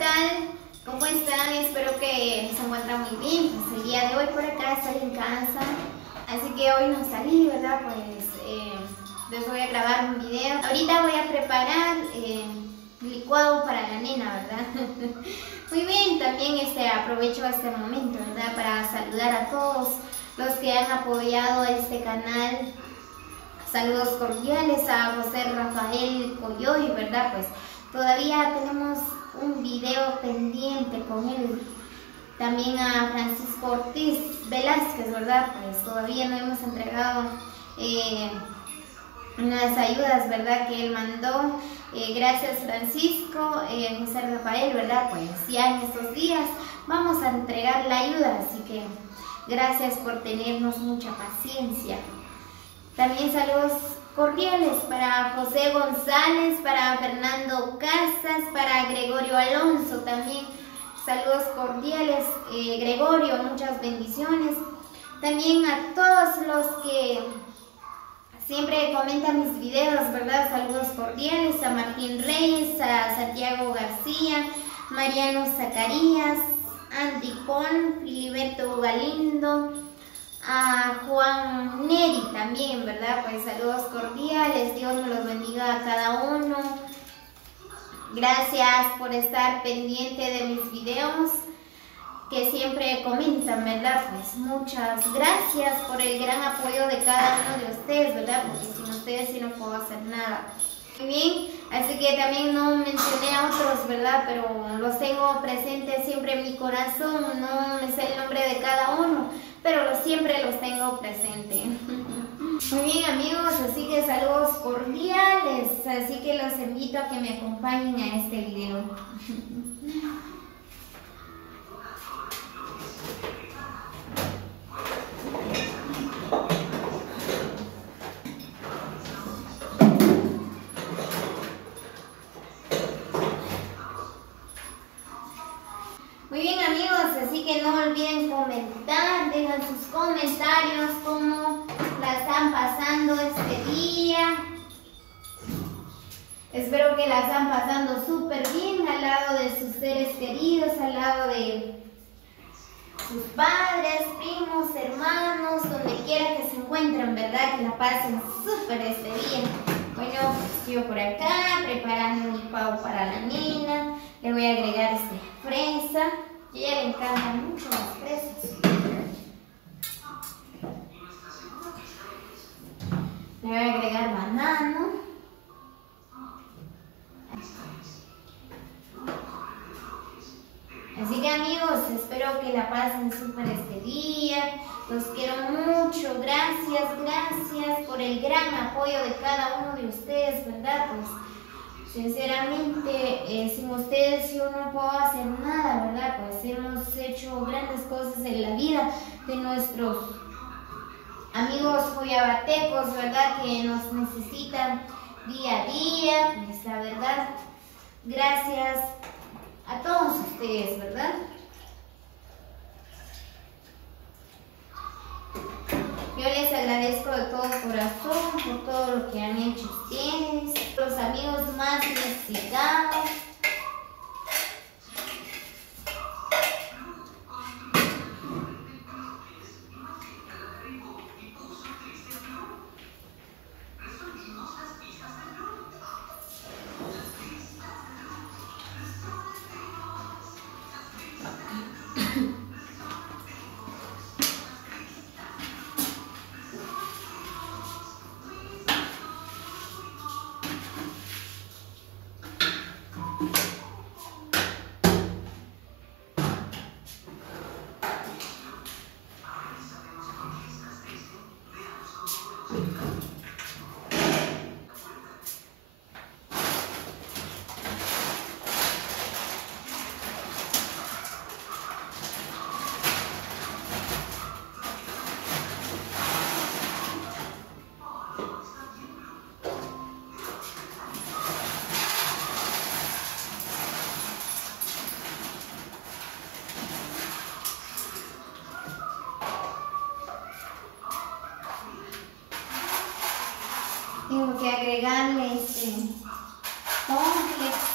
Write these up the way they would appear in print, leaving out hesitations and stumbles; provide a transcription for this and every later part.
tal? ¿Cómo están? Espero que se encuentran muy bien. Pues el día de hoy por acá estoy en casa, así que hoy no salí, ¿verdad? Pues les voy a grabar un video. Ahorita voy a preparar licuado para la nena, ¿verdad? Muy bien, también aprovecho este momento, ¿verdad? Para saludar a todos los que han apoyado este canal. Saludos cordiales a José Rafael Coyoy, ¿verdad? Pues todavía tenemos un video pendiente con él. También a Francisco Ortiz Velázquez, ¿verdad? Pues todavía no hemos entregado unas ayudas, ¿verdad? Que él mandó. Gracias Francisco, José Rafael, ¿verdad? Pues ya en estos días vamos a entregar la ayuda, así que gracias por tenernos mucha paciencia. También saludos cordiales para José González, para Fernando Casas, para Gregorio Alonso también. Saludos cordiales, Gregorio, muchas bendiciones. También a todos los que siempre comentan mis videos, ¿verdad? Saludos cordiales a Martín Reyes, a Santiago García, Mariano Zacarías, Andy Pon, Filiberto Galindo, a Juan Neri también, ¿verdad? Pues saludos cordiales, Dios me los bendiga a cada uno. Gracias por estar pendiente de mis videos, que siempre comentan, ¿verdad? Pues muchas gracias por el gran apoyo de cada uno de ustedes, ¿verdad? Porque sin ustedes sí no puedo hacer nada. Muy bien, así que también no mencioné a otros, ¿verdad? Pero los tengo presentes siempre en mi corazón, no me sé el nombre de cada uno, pero siempre los tengo presentes. Muy bien amigos, así que saludos cordiales, así que los invito a que me acompañen a este video. Muy bien amigos, así que no olviden comentar, dejan sus comentarios cómo la están pasando este día. Espero que la están pasando súper bien al lado de sus seres queridos, al lado de sus padres, primos, hermanos, donde quiera que se encuentren, ¿verdad? Que la pasen súper este día. Bueno, pues yo por acá preparando un licuado para la nena. Le voy a agregar fresa. A ella le encantan mucho las fresas. Le voy a agregar banano. Así que amigos, espero que la pasen súper este día. Los quiero mucho. Gracias por el gran apoyo de cada uno de ustedes, ¿verdad? Pues sinceramente, sin ustedes yo no puedo hacer nada, ¿verdad? Pues hemos hecho grandes cosas en la vida de nuestros amigos joyabatecos, ¿verdad? Que nos necesitan día a día. Pues la verdad, gracias a todos ustedes, ¿verdad? Yo les agradezco de todo corazón por todo lo que han hecho ustedes, los amigos más necesitados. Tengo que agregarle cornflakes.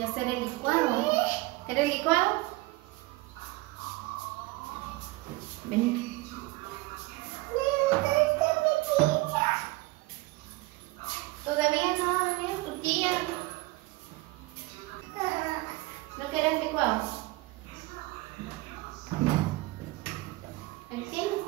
y hacer el licuado. ¿Quieres licuado? Ven. Todavía no, mira tu tía. ¿No quieres licuado? ¿Entiendes?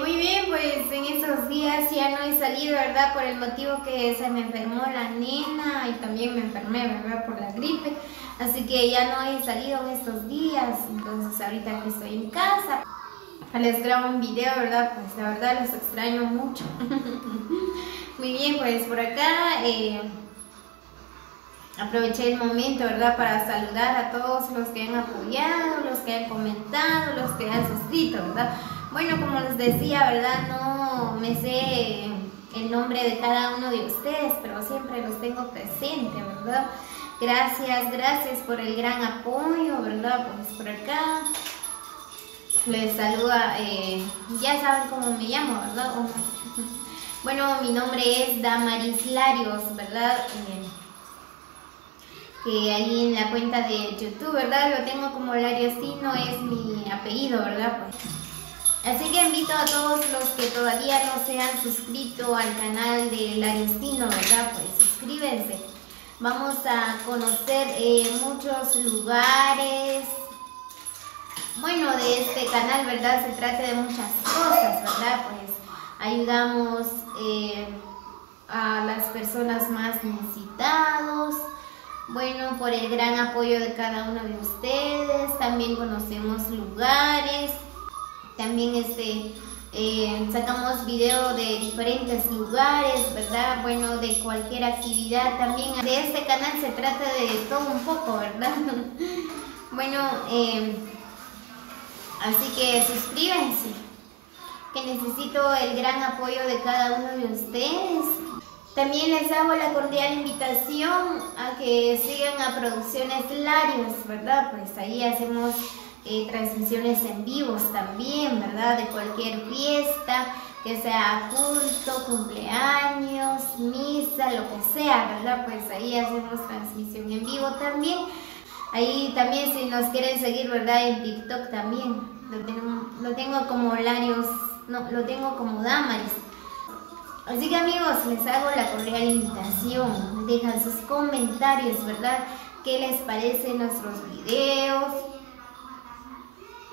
Muy bien, pues en estos días ya no he salido, ¿verdad? Por el motivo que se me enfermó la nena y también me enfermé, ¿verdad? Por la gripe. Así que ya no he salido en estos días. Entonces ahorita que estoy en casa, les grabo un video, ¿verdad? Pues la verdad los extraño mucho. Muy bien, pues por acá aproveché el momento, ¿verdad? Para saludar a todos los que han apoyado, los que han comentado, los que han suscrito, ¿verdad? Bueno, como les decía, ¿verdad? No me sé el nombre de cada uno de ustedes, pero siempre los tengo presente, ¿verdad? Gracias por el gran apoyo, ¿verdad? Pues por acá les saluda, ya saben cómo me llamo, ¿verdad? Bueno, mi nombre es Damaris Larios, ¿verdad? Que ahí en la cuenta de YouTube, ¿verdad? Lo tengo como Lariosino, es mi apellido, ¿verdad? Pues. Así que invito a todos los que todavía no se han suscrito al canal de Lariosino, ¿verdad? Pues suscríbanse. Vamos a conocer muchos lugares. Bueno, de este canal, ¿verdad? Se trata de muchas cosas, ¿verdad? Pues ayudamos a las personas más necesitadas. Bueno, por el gran apoyo de cada uno de ustedes, también conocemos lugares, también sacamos video de diferentes lugares, ¿verdad? Bueno, de cualquier actividad también. De este canal se trata de todo un poco, ¿verdad? Bueno, así que suscríbanse, que necesito el gran apoyo de cada uno de ustedes. También les hago la cordial invitación a que sigan a Producciones Larios, ¿verdad? Pues ahí hacemos transmisiones en vivos también, ¿verdad? De cualquier fiesta, que sea culto, cumpleaños, misa, lo que sea, ¿verdad? Pues ahí hacemos transmisión en vivo también. Ahí también si nos quieren seguir, ¿verdad? En TikTok también. Lo tengo como Larios, no, lo tengo como Damaris. Así que amigos, les hago la cordial invitación. Dejan sus comentarios, ¿verdad? ¿Qué les parecen nuestros videos?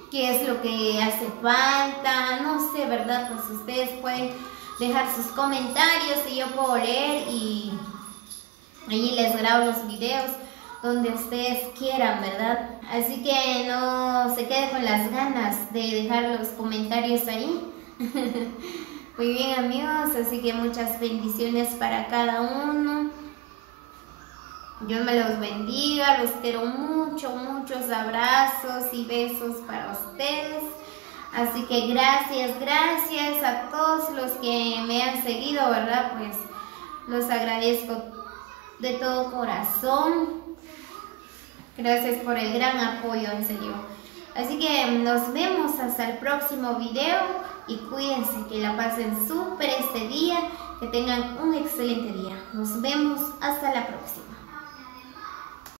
¿Qué es lo que hace falta? No sé, ¿verdad? Pues ustedes pueden dejar sus comentarios y yo puedo leer y allí les grabo los videos donde ustedes quieran, ¿verdad? Así que no se queden con las ganas de dejar los comentarios ahí. Muy bien amigos, así que muchas bendiciones para cada uno. Dios me los bendiga, los quiero mucho, muchos abrazos y besos para ustedes. Así que gracias a todos los que me han seguido, ¿verdad? Pues los agradezco de todo corazón. Gracias por el gran apoyo, en serio. Así que nos vemos hasta el próximo video y cuídense, que la pasen súper este día, que tengan un excelente día. Nos vemos hasta la próxima.